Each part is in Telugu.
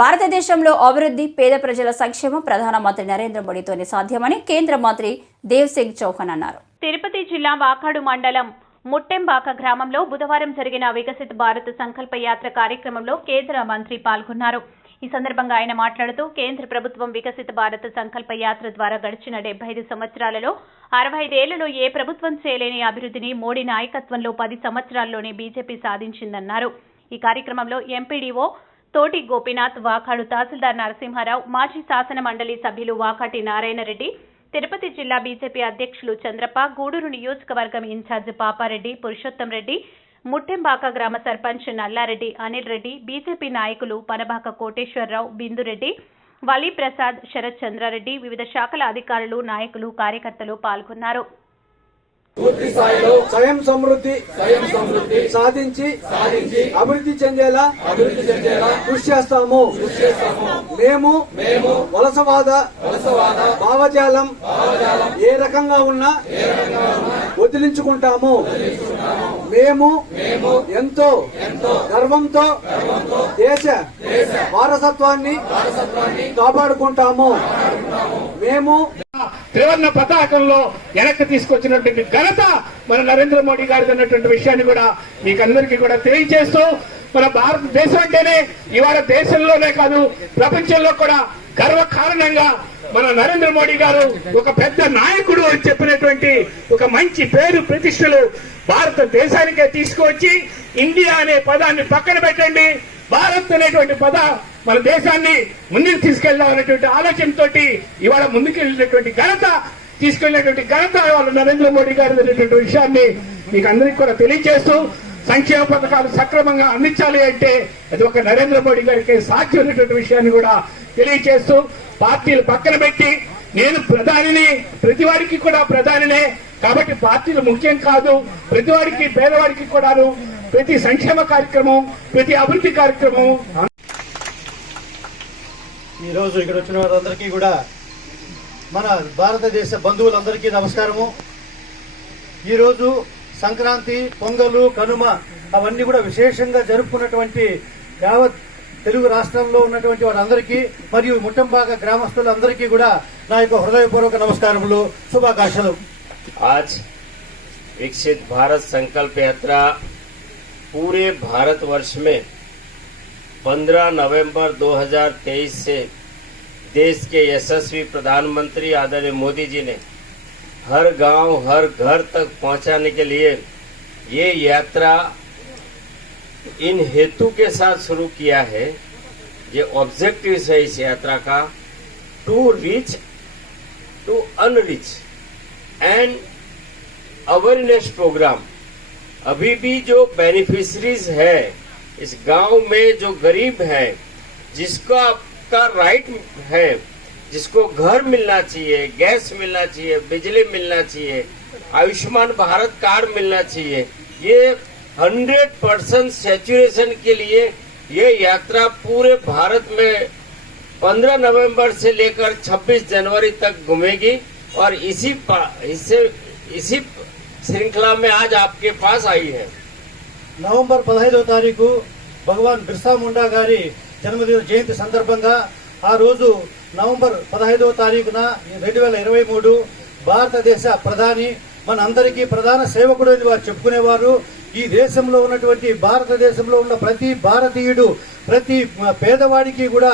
భారతదేశంలో అభివృద్ధి పేద ప్రజల సంక్షేమం ప్రధానమంత్రి నరేంద్ర మోడీతోనే సాధ్యమని కేంద్ర మంత్రి దేవ్ సింగ్ చౌహాన్ అన్నారు. తిరుపతి జిల్లా వాకాడు మండలం ముట్టెంబాక గ్రామంలో బుధవారం జరిగిన వికసిత్ భారత్ సంకల్ప యాత్ర కార్యక్రమంలో కేంద్ర మంత్రి పాల్గొన్నారు. ఈ సందర్భంగా ఆయన మాట్లాడుతూ కేంద్ర ప్రభుత్వం వికసిత భారత్ సంకల్ప యాత్ర ద్వారా గడిచిన డెబ్బై ఐదు సంవత్సరాలలో అరవై ఐదేళ్ళలో ఏ ప్రభుత్వం చేయలేని అభివృద్ధిని మోడీ నాయకత్వంలో పది సంవత్సరాల్లోనే బీజేపీ సాధించిందన్నారు. ఈ కార్యక్రమంలో ఎంపీడీఓ తోటి గోపీనాథ్ వాకాడు తహసీల్దార్ నరసింహారావు మాజీ శాసన మండలి సభ్యులు వాకాటి నారాయణరెడ్డి తిరుపతి జిల్లా బీజేపీ అధ్యక్షులు చంద్రప్ప గూడూరు నియోజకవర్గం ఇన్ఛార్జ్ పాపారెడ్డి పురుషోత్తం రెడ్డి ముట్టెంబాక గ్రామ సర్పంచ్ నల్లారెడ్డి అనిల్ రెడ్డి బీజేపీ నాయకులు పనబాక కోటేశ్వరరావు బిందురెడ్డి వలీ ప్రసాద్ శరత్ చంద్రారెడ్డి వివిధ శాఖల అధికారులు నాయకులు కార్యకర్తలు పాల్గొన్నారు. స్వయం సమృద్ధి స్వయం సమృద్ధి సాధించి సాధించి అభివృద్ధి చెందేలా అభివృద్ధి చెందేలా కృషి చేస్తాము. కృషి చేస్తాము. మేము మేము వలసవాద వలసవాద భావజాలం భావజాలం ఏ రకంగా ఉన్నా ఏ రకంగా ఉన్నా వదిలించుకుంటాము. మేము మేము ఎంతో ఎంతో గర్వంతో దేశ వారసత్వాన్ని కాపాడుకుంటాము. మేము త్రివర్ణ పతాకంలో వెనక్కి తీసుకొచ్చినటువంటి ఘనత మన నరేంద్ర మోడీ గారికి అన్నటువంటి విషయాన్ని కూడా మీకు అందరికీ కూడా తెలియజేస్తూ మన భారతదేశం అంటేనే ఇవాళ దేశంలోనే కాదు ప్రపంచంలో కూడా గర్వ కారణంగా మన నరేంద్ర మోడీ గారు ఒక పెద్ద నాయకుడు అని చెప్పినటువంటి ఒక మంచి పేరు ప్రతిష్టలు భారతదేశానికే తీసుకువచ్చి ఇండియా అనే పదాన్ని పక్కన పెట్టండి. భారత్ అనేటువంటి పద మన దేశాన్ని ముందుకు తీసుకెళ్దాం అనేటువంటి ఆలోచనతో ఇవాళ ముందుకెళ్ళినటువంటి ఘనత తీసుకెళ్ళినటువంటి ఘనత ఇవాళ నరేంద్ర మోడీ గారు అనేటువంటి విషయాన్ని మీకు అందరికీ కూడా తెలియజేస్తూ సంక్షేమ పథకాలు సక్రమంగా అందించాలి అంటే అది ఒక నరేంద్ర మోడీ గారికి సాధ్యమైనటువంటి విషయాన్ని కూడా తెలియజేస్తూ పార్టీలు పక్కన పెట్టి నేను ప్రధానిని ప్రతివాడికి కూడా ప్రధానినే. కాబట్టి పార్టీలు ముఖ్యం కాదు ప్రతివాడికి పేదవాడికి కూడాను ప్రతి సంక్షేమ కార్యక్రమం ప్రతి అభివృద్ధి కార్యక్రమం. ఈరోజు ఇక్కడ వచ్చిన వారందరికీ కూడా మన భారతదేశ బంధువులందరికీ నమస్కారము. ఈరోజు సంక్రాంతి పొంగలు కనుమ అవన్నీ కూడా విశేషంగా జరుపుకున్నటువంటి యావత్ తెలుగు రాష్ట్రంలో ఉన్నటువంటి వారందరికీ మరియు ముట్టంబాగ గ్రామస్తులందరికీ కూడా నా యొక్క హృదయపూర్వక నమస్కారములు శుభాకాంక్షలు. ఆజ్ వికసిత్ భారత్ సంకల్ప యాత్ర पूरे भारतवर्ष में 15 नवंबर 2023 से देश के यशस्वी प्रधानमंत्री आदरणीय मोदी जी ने हर गाँव, हर घर तक पहुँचाने के लिए ये यात्रा इन हेतु के साथ शुरू किया है। ये ऑब्जेक्टिव है इस यात्रा का। To reach to unreach and awareness programme अभी भी जो बेनिफिशरीज है, इस गाँव में जो गरीब है, जिसका आपका राइट है, जिसको घर मिलना चाहिए गैस मिलना चाहिए, बिजली मिलना चाहिए, आयुष्मान भारत कार्ड मिलना चाहिए, ये 100 परसेंट सेचुरेशन के लिए ये यात्रा पूरे भारत में 15 नवंबर से लेकर 26 जनवरी तक घूमेगी और इसी इसे, इसी श्रृंखला में आज आपके पास आई है నవంబర్ పదహైదవ తారీఖు భగవాన్ బిర్సా ముండా గారి జన్మదిన జయంతి సందర్భంగా ఆ రోజు నవంబర్ పదహైదవ తారీఖున రెండు వేల ఇరవై మూడు భారతదేశ ప్రధాని మన అందరికీ ప్రధాన సేవకుడు అని వారు చెప్పుకునేవారు ఈ దేశంలో ఉన్నటువంటి భారతదేశంలో ఉన్న ప్రతి భారతీయుడు ప్రతి పేదవాడికి కూడా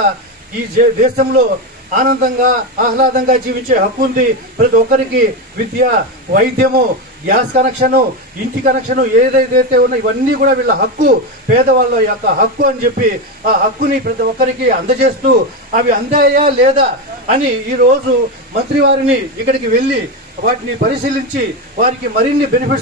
ఈ జే- దేశంలో ఆనందంగా ఆహ్లాదంగా జీవించే హక్కు ఉంది. ప్రతి ఒక్కరికి విద్య వైద్యము గ్యాస్ కనెక్షను ఇంటి కనెక్షను ఏదైతే ఉన్నా ఇవన్నీ కూడా వీళ్ళ హక్కు పేదవాళ్ళ యొక్క హక్కు అని చెప్పి ఆ హక్కుని ప్రతి ఒక్కరికి అందజేస్తూ అవి అందాయా లేదా అని ఈ రోజు మంత్రి వారిని ఇక్కడికి వెళ్ళి వాటిని పరిశీలించి వారికి మరిన్ని బెనిఫిట్స్